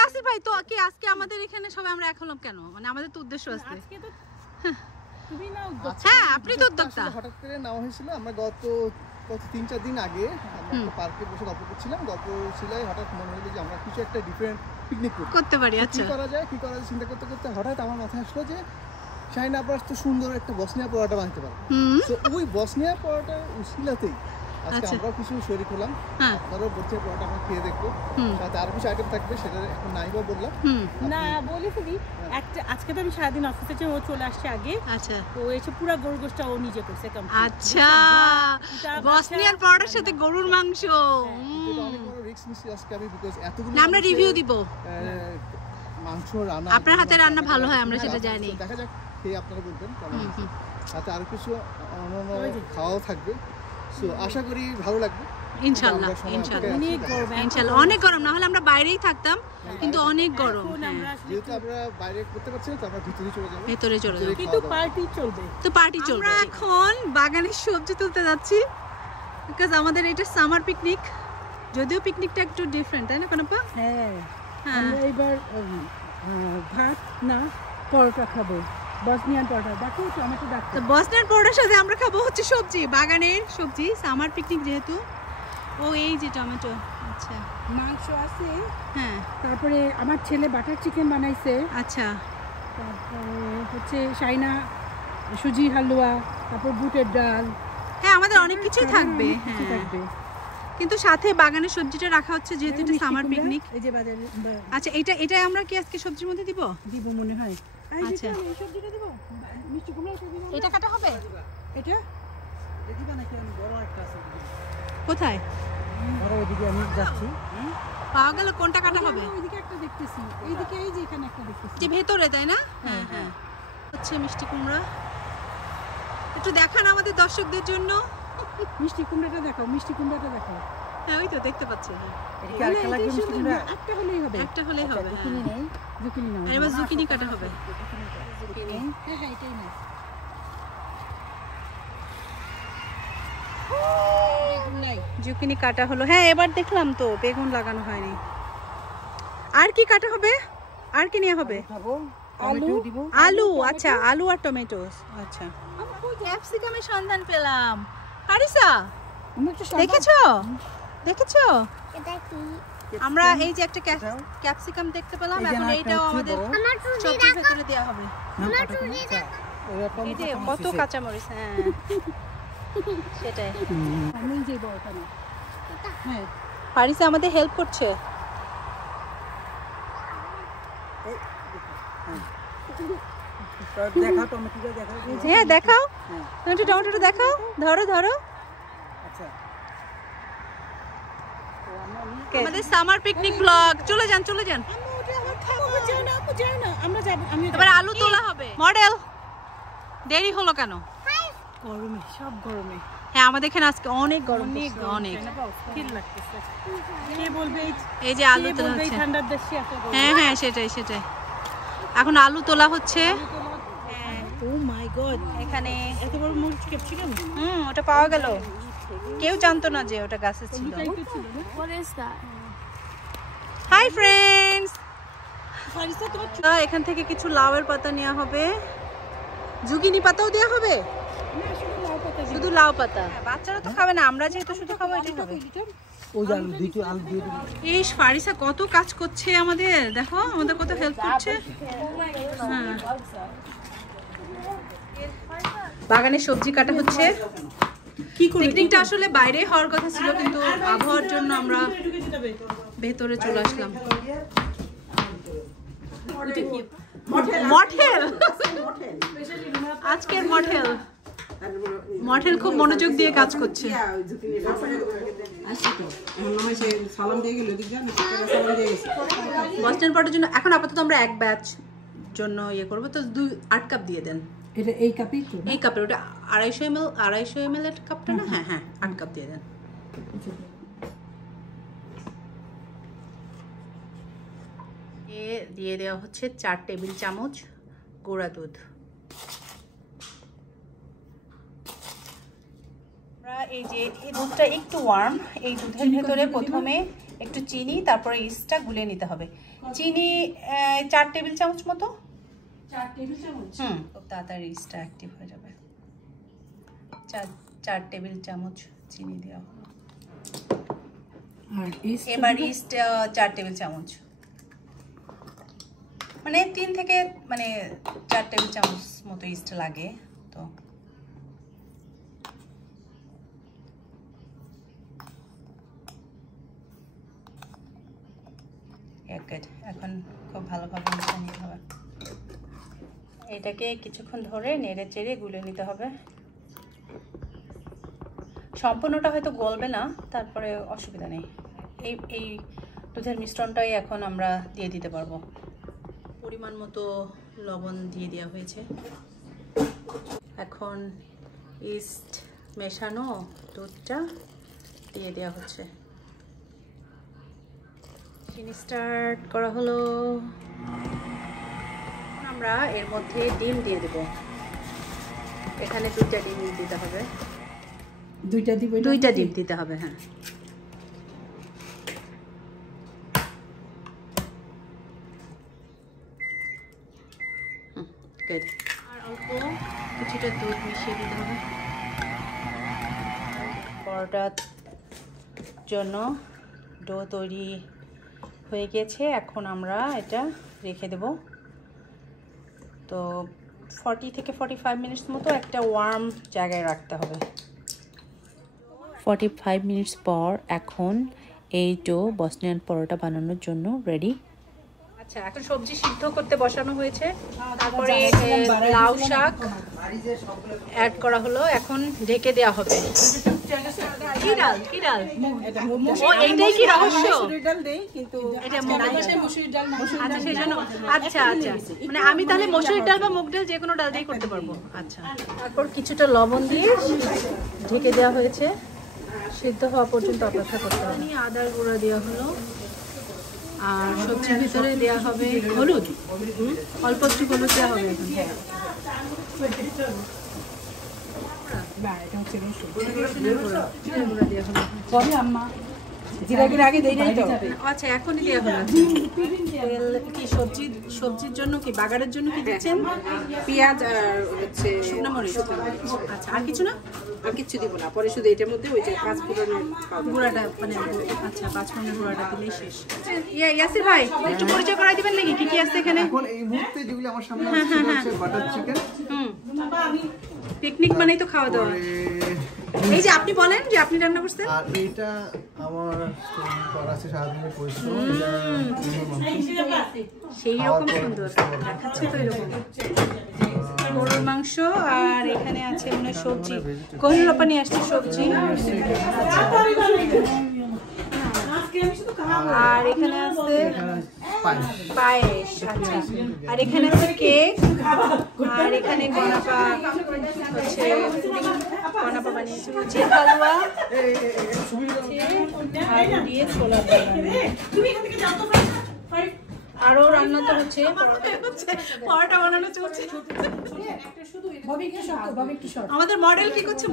ইয়াসির ভাই তো কি আজকে আমাদের এখানে সবাই আমরা এক হলাম কেন? মানে আমাদের তো উদ্দেশ্য আছে। আজকে তো তুমি না উদ্যোক্তা। হ্যাঁ আপনি তো উদ্যোক্তা। হঠাৎ করে নাম হয়েছিল, আমরা গত 3-4 দিন আগে আমরা একটা পার্কে বসে গল্প করছিলাম, গল্প ছিলাই হঠাৎ মনে হলো যে আমরা কিছু একটা ডিফারেন্ট পিকনিক করতে পারি। আচ্ছা কি করা যায় চিন্তা করতে করতে হঠাৎ আমার মাথায় আসলো যে শাহিনা আপা তো সুন্দর একটা বসনিয়া পরোটা বানাতে পারে। তো ওই বসনিয়া পরোটার উসিলাতেই আজকে আমরাও কিছু শরীক হলাম। আপনারাও বসনিয়া পরোটা আমরা খেয়ে দেখবো, সাথে আরো কিছু আইটেম থাকবে, সেটা এখন নাইবা বললাম না বলে ফেলি একটা। আজকে তো আমি সারাদিন অফিসে ও চলে আসছে আগে। আচ্ছা তো এসে পুরো গরুর গোশটা ও নিজে করছে। আচ্ছা বসনিয়ার পরোটার সাথে গরুর মাংস। এটা অনেক বড় রিস্ক নিচ্ছি আজকে আমি, বিকজ এতগুলো না আমরা রিভিউ দিব। মাংস রান্না আপনার হাতে রান্না ভালো হয় আমরা সেটা জানি। দেখা যাক খেয়ে আপনারা বলবেন কেমন। সাথে আরো কিছু অন্যান্য খাওয়াও থাকবে, সো আশা করি ভালো লাগবে ইনশাআল্লাহ। ইনশাআল্লাহ অনেক গরম, না হলে আমরা বাইরেই থাকতাম, কিন্তু অনেক গরম। যেহেতু আমরা বাইরে করতে পারছি না, তো আমরা ভিতরে চলে যাব। কিন্তু পার্টি চলবে। তো পার্টি চলবে। আমরা এখন বাগানের সবজি তুলতে যাচ্ছি, বিকজ আমাদের এটা সামার পিকনিক। যদিও পিকনিকটা একটু ডিফারেন্ট, তাই না কানাপা? হ্যাঁ আমরা এবার ভাত না পরোটা খাবো, বসনিয়ান পরোটা। দেখো টমেটো ডাক্তার। তো বসনিয়ান পরোটার সাথে আমরা খাবো হচ্ছে সবজি, বাগানের সবজি, সামার পিকনিক যেহেতু। ও এই যে টমেটো। আচ্ছা মাংস আছে। হ্যাঁ তারপরে আমার ছেলে বাটার চিকেন বানাইছে। আচ্ছা তারপরে হচ্ছে শাইনা সুজি হালুয়া, তারপর বুটের ডাল। হ্যাঁ আমাদের অনেক কিছুই থাকবে। হ্যাঁ কিন্তু সাথে বাগানের সবজিটা রাখা হচ্ছে যেহেতু এটা সামার পিকনিক। এই যে বাজারে। আচ্ছা এটা আমরা কি আজকে সবজির মধ্যে দিব মনে হয়। আচ্ছা এই সবজিটা দিব, মিষ্টি কুমড়া দিব। এটা কাটা হবে। এটা দিবা নাকি? আমি বড় একটা আছে কোথায়? বড় ওইদিকে আমি যাচ্ছি। পাওয়া গেল কোনটা কাটা হবে? ওইদিকে একটা দেখতেছি, এইদিকে এই যে এখানে একটা দেখতেছি, যে ভেতরে, তাই না? হ্যাঁ হ্যাঁ হচ্ছে মিষ্টি কুমড়া। একটু দেখান আমাদের দর্শকদের জন্য। মিষ্টি কুমড়াটা দেখাও, মিষ্টি কুমড়াটা দেখাও। হ্যাঁ ওই তো দেখতে পাচ্ছি। একটা হলেই হবে, একটা হলেই হবে। জুকিনি নেই, জুকিনি নাও। এবার জুকিনি কাটা হবে। জুকিনি হ্যাঁ হ্যাঁ এটাই না। জুকিনি কাটা হলো। হ্যাঁ এবার দেখলাম তো বেগুন লাগানো হয়নি। আর কি কাটা হবে? আর কি নেওয়া হবে? আলু। আচ্ছা আলু আর টমেটো। আচ্ছা ক্যাপসিকামের সন্ধান পেলাম। কারিসা দেখেছো? আমরা এই যে একটা ক্যাপসিকাম দেখতে পেলাম, এখন এইটাও আমাদের সবজির ভেতরে দেওয়া হবে। এই যে কত কাঁচামরিচ। হ্যাঁ সেটাই। আমি যে বড়টা না। হ্যাঁ পারিসা আমাদের হেল্প করছে। দেখাও টমেটোটা দেখাও। হ্যাঁ দেখাও টমেটোটা দেখাও। ধরো। আচ্ছা আমাদের সামার পিকনিক ব্লগ। চলে যান। আমরা যাব। আমি এবার আলু তোলা হবে। মডেল দেরি হলো কেন? গরমে, সব গরমে। হ্যাঁ আমাদের এখানে আজকে অনেক গরম, অনেক ফিল লাগতেছে। কে বলবে এই যে আলু তোলা হচ্ছে? ঠান্ডার দেশে এত গরম। হ্যাঁ সেটাই। এখন আলু তোলা হচ্ছে। ও মাই গড, এখানে এত বড় মরিচ ক্যাপসিকাম। ওটা পাওয়া গেল। কেউ জানতো না যে ওটা গাছে ছিল। হাই ফ্রেন্ডস, এখান থেকে কিছু লাউয়ের পাতা নেওয়া হবে, জুকিনি পাতাও দেওয়া হবে, শুধু লাউ পাতা। বাচ্চারা তো খাবে না, আমরা যেহেতু শুধু খাবো এটাই হবে। ইস ফারিসা কত কাজ করছে আমাদের, দেখো আমাদের কত হেল্প করছে। হ্যাঁ বাগানে সবজি কাটা হচ্ছে। পিকনিকটা আসলে বাইরে হওয়ার কথা ছিল, কিন্তু আবহাওয়ার জন্য আমরা ভেতরে চলে আসলাম। মঠেল আজকের মঠেল খুব মনোযোগ দিয়ে কাজ করছে। বস্টার্ন পটের জন্য এখন আপাতত আমরা এক ব্যাচ জন্য ইয়ে করবো, তো 8 কাপ দিয়ে দেন। এটা এই কাপই তো, এই কাপের ওটা 250 ml এর কাপটা না? হ্যাঁ 8 কাপ দিয়ে দেন। দিয়ে দেওয়া হচ্ছে 4 টেবিল চামচ গুঁড়া দুধ। এই যে এই দুধটা একটু ওয়ার্ম, এই দুধের ভেতরে প্রথমে একটু চিনি, তারপরে ইস্টটা গুলে নিতে হবে। চিনি 4 টেবিল চামচ মতো। 4 টেবিল চামচ। খুব তাড়াতাড়ি ইস্টটা অ্যাক্টিভ হয়ে যাবে। 4 টেবিল চামচ চিনি দেওয়া হলো। আর এবার ইস্ট 4 টেবিল চামচ, মানে 3 থেকে 4 টেবিল চামচ মতো ইস্ট লাগে। তো এখন খুব ভালোভাবে মিশিয়ে নিতে হবে। এটাকে কিছুক্ষণ ধরে নেড়ে চেড়ে গুলে নিতে হবে। সম্পূর্ণটা হয়তো গলবে না, তারপরে অসুবিধা নেই। এই দুধের মিশ্রণটাই এখন আমরা দিয়ে দিতে পারবো। পরিমাণ মতো লবণ দিয়ে দেওয়া হয়েছে। এখন ইস্ট মেশানো দুধটা দিয়ে দেওয়া হচ্ছে। চিনি স্টার্ট করা হলো। আমরা এর মধ্যে ডিম দিয়ে দেব। এখানে 2টা ডিম দিতে হবে। 2টা দিব? 2টা ডিম দিতে হবে, হ্যাঁ। গুড। আর অল্প কিছুটা দুধ মিশিয়ে দিতে হবে। পরোটার জন্য ডো তৈরি হয়ে গেছে। এখন আমরা এটা রেখে দেব। তো 40 থেকে 45 মিনিটস মতো একটা ওয়ার্ম জায়গায় রাখতে হবে। 45 মিনিটস পর এখন এই ডো বসনিয়ান পরোটা বানানোর জন্য রেডি। আচ্ছা, এখন সবজি সিদ্ধ করতে বসানো হয়েছে। তারপরে লাউ শাক অ্যাড করা হলো। এখন ঢেকে দেওয়া হবে। কি ডাল? কি ডাল? ও, এইটাই কি রহস্য? মসুরির ডাল দেই, কিন্তু এটা মুগ ডাল। মসুরির ডাল। আচ্ছা, সেই জন্য। আচ্ছা আচ্ছা, মানে আমি তাহলে মসুরির ডাল বা মুগ ডাল যে কোনো ডাল দিয়ে করতে পারবো। আচ্ছা, তারপর কিছুটা লবণ দিয়ে ঢেকে দেওয়া হয়েছে। সিদ্ধ হওয়া পর্যন্ত অপেক্ষা করতে হবে। আদার গুঁড়া দেওয়া হলো। আর সবজির ভিতরে দেওয়া হবে হলুদ। অল্প একটু হলুদ দেওয়া হবে। আচ্ছা, এখনই দেওয়া হলো। কি সবজির জন্য কি বাগারের জন্য কি দিচ্ছেন? পেঁয়াজ আর হচ্ছে শুকনো মরিচ। আচ্ছা, আর কিছু না? আর কিছু দিব না, পরে শুধু এটার মধ্যে ওই যে 5 ফোড়নের গুঁড়াটা, আচ্ছা 5 ফোড়নের গুঁড়াটা দিলেই শেষ। ইয়াসির ভাই, একটু পরিচয় করাই দিবেন নাকি কি কি আছে এখানে? এখন এই মুহূর্তে যেগুলো আমার সামনে আছে সেটা হচ্ছে বাটার চিকেন। পিকনিক মানেই তো খাওয়া দাওয়া। এই যে আপনি বলেন যে আপনি রান্না করছেন। আর এটা আমার করা আছে সারাদিনের পরিশ্রম। সেই রকম সুন্দর দেখাচ্ছে তো এরকম। গরুর মাংস আর এখানে আছে মনে সবজি। কোহিনুর আপা নিয়ে আসছে সবজি। আর এখানে আছে পায়েস। আচ্ছা, আর এখানে আছে কেক। আর এখানে গনাপা হচ্ছে গনাপা বানিয়েছে লুচি হালুয়া আলু দিয়ে ছোলার ডাল। আরো রান্না তো হচ্ছে, পরোটা বানানো চলছে। আমাদের মডেল কি করছে?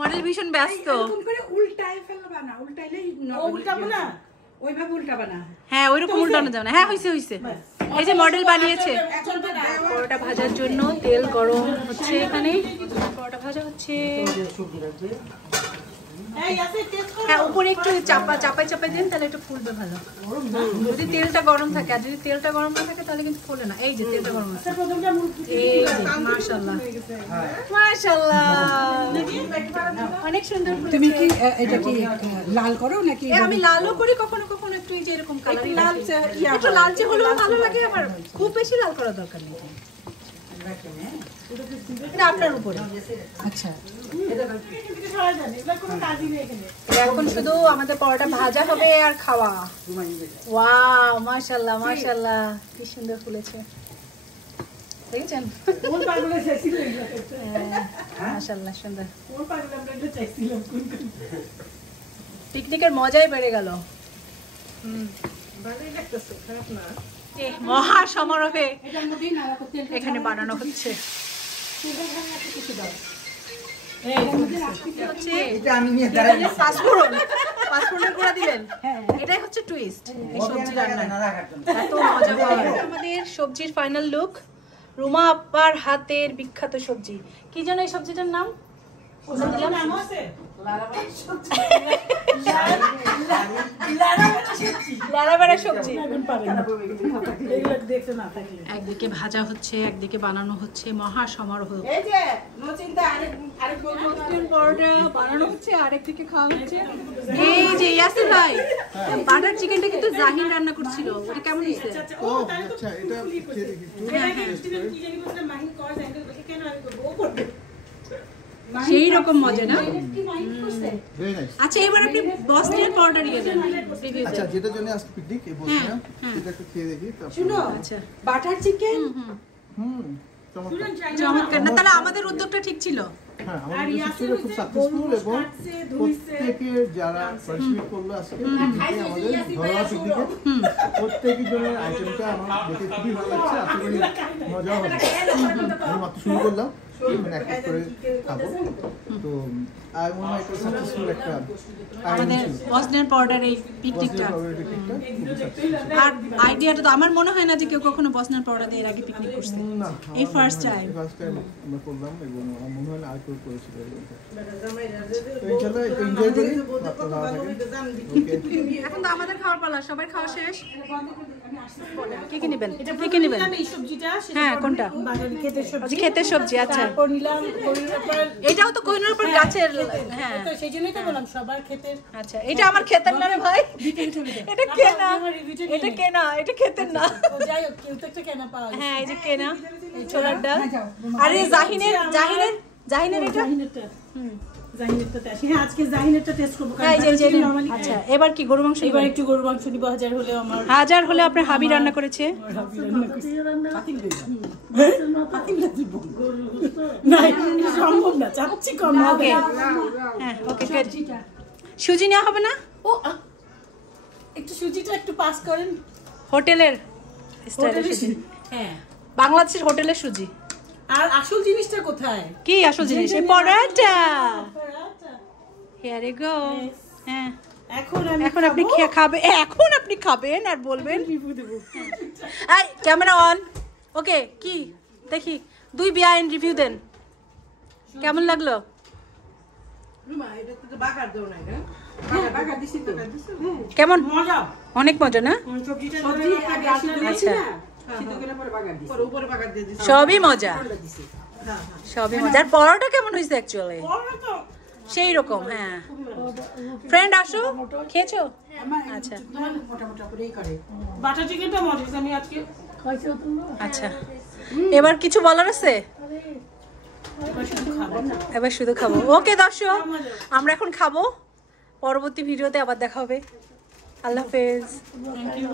মডেল ভীষণ ব্যস্ত। হ্যাঁ, ওইরকম উল্টানো যাবে না। হ্যাঁ, হয়েছে। এই যে মডেল বানিয়েছে। পরোটা ভাজার জন্য তেল গরম হচ্ছে। এখানে পরোটা ভাজা হচ্ছে। হ্যাঁ, উপরে একটু চাপাই দেন, তাহলে একটু ফুলবে ভালো। যদি তেলটা গরম থাকে, আর যদি তেলটা গরম না থাকে তাহলে কিন্তু ফুলে না। এই যে তেলটা গরম আছে। এই যে মাশাআল্লাহ মাশাআল্লাহ, অনেক সুন্দর ফুলেছে। তুমি কি এটা কি লাল করো নাকি? আমি লালও করি, কখনো কখনো একটু এই যে এরকম কালার লালচে, একটু লালচে হলেও ভালো লাগে। আমার খুব বেশি লাল করার দরকার নেই। এটা আপনার উপরে। আচ্ছা, এখন শুধু আমাদের পরোটা ভাজা হবে আর খাওয়া। ওয়াও, মাশাআল্লাহ মাশাআল্লাহ, কি সুন্দর ফুলেছে দেখেছেন? মাশাআল্লাহ সুন্দর। পিকনিকের মজাই বেড়ে গেল। মহা সমারোহে এখানে বানানো হচ্ছে। পাঁচফোড়নের গুঁড়া দিলেন, এটাই হচ্ছে টুইস্ট এই সবজি রান্নায়। এত মজা হয়। আমাদের সবজির ফাইনাল লুক, রুমা আপার হাতের বিখ্যাত সবজি। কি যেন এই সবজিটার নাম? লাড়াবেড়া সবজি। একদিকে ভাজা হচ্ছে, একদিকে বানানো হচ্ছে, মহা সমারোহ। বানানো হচ্ছে, আরেকদিকে খাওয়া হচ্ছে। এই যে ইয়াসির ভাই, বাটার চিকেনটা কিন্তু জাহিন রান্না করছিল, ওটা কেমন হয়েছে? ও আচ্ছা, এটা খেয়ে দেখি একটু। সেই রকম মজা না? Very nice. আচ্ছা, এবার আপনি বসনিয়ান পাউডার নিয়ে যান। আচ্ছা, যেটার জন্য আজকে পিকনিক এই বসনিয়া, এটা একটু খেয়ে দেখি। শুনো, আচ্ছা, বাটার চিকেন চমৎকার না? তাহলে আমাদের উদ্যোগটা ঠিক ছিল। হ্যাঁ, আমাদের ছিল খুব সাকসেসফুল এবং প্রত্যেকে যারা পার্টিসিপেট করলো আজকে পিকনিকে, আমাদের ঘরোয়া পিকনিকে, প্রত্যেকের জন্য আইটেমটা আমার দেখে খুবই ভালো লাগছে। আশা করি মজাও হবে। আমি মাত্র শুরু করলাম, এক এক করে খাবো। তো আর মনে হয় একটা সাকসেসফুল একটা আমাদের বসনিয়ান পাউডার এই পিকনিকটা। আর আইডিয়াটা তো আমার মনে হয় না যে কেউ কখনো বসনিয়ান পাউডার দিয়ে এর আগে পিকনিক করছে। এই ফার্স্ট টাইম আমরা করলাম এবং আমার মনে হয় না আর কেউ করেছিল। তো ইনশাআল্লাহ একটু এনজয় করি, আপনারা ভালো থাকেন। এখন তো আমাদের খাওয়ার পালা, সবার খাওয়া শেষ। কি কি নেবেন? কি কি নেবেন? এই সবজিটা, হ্যাঁ, কোনটা? ক্ষেতের সবজি। ক্ষেতের সবজি, আচ্ছা। তারপর নিলাম কইনার পর, এটাও তো কইনার পর গাছের। হ্যাঁ, তো সেই জন্যই তো বললাম সবার ক্ষেতের। আচ্ছা, এটা আমার ক্ষেতের না রে ভাই, এটা কেনা, এটা কেনা, এটা ক্ষেতের না। তো যাই হোক, কেউ তো একটা কেনা পাওয়া যায়। হ্যাঁ, এই যে কেনা, এই ছোলার ডাল। আর এই জাহিনের এটা। জাহিনেরটা আসি। হ্যাঁ, আজকে জাহিনেরটা টেস্ট করব। হ্যাঁ, এই যে নরমালি। আচ্ছা, এবার কি গরু মাংস? এবার একটু গরু মাংস দিব। হাজার হলে আমার হাজার হলে আপনার হাবি রান্না করেছে। না, এটা সম্ভব না, চাচ্ছি কম। ওকে, হ্যাঁ, ওকে, সুজি নেওয়া হবে না? ও একটু সুজিটা একটু পাস করেন। হোটেলের স্টাইলের সুজি। হ্যাঁ, বাংলাদেশের হোটেলের সুজি। আর আসল জিনিসটা কোথায়? কি আসল জিনিস? এই পরাটা। Here you go. হ্যাঁ, এখন আপনি খাবে, এখন আপনি খাবেন আর বলবেন রিভিউ দেব। এই ক্যামেরা অন। ওকে, কি দেখি 2 বিয়াইন রিভিউ দেন। কেমন লাগলো? কেমন? মজা, অনেক মজা না? আচ্ছা, সবই মজা, সবই মজা। আর পরোটা কেমন হয়েছে অ্যাকচুয়ালি? সেই রকম। হ্যাঁ, ফ্রেন্ড আসো, খেয়েছো? আচ্ছা, বাটার চিকেনটা মজা। আমি আজকে আচ্ছা, এবার কিছু বলার আছে? এবার শুধু খাবো। ওকে দর্শক, আমরা এখন খাবো। পরবর্তী ভিডিওতে আবার দেখা হবে। আল্লাহ হাফেজ। Thank you.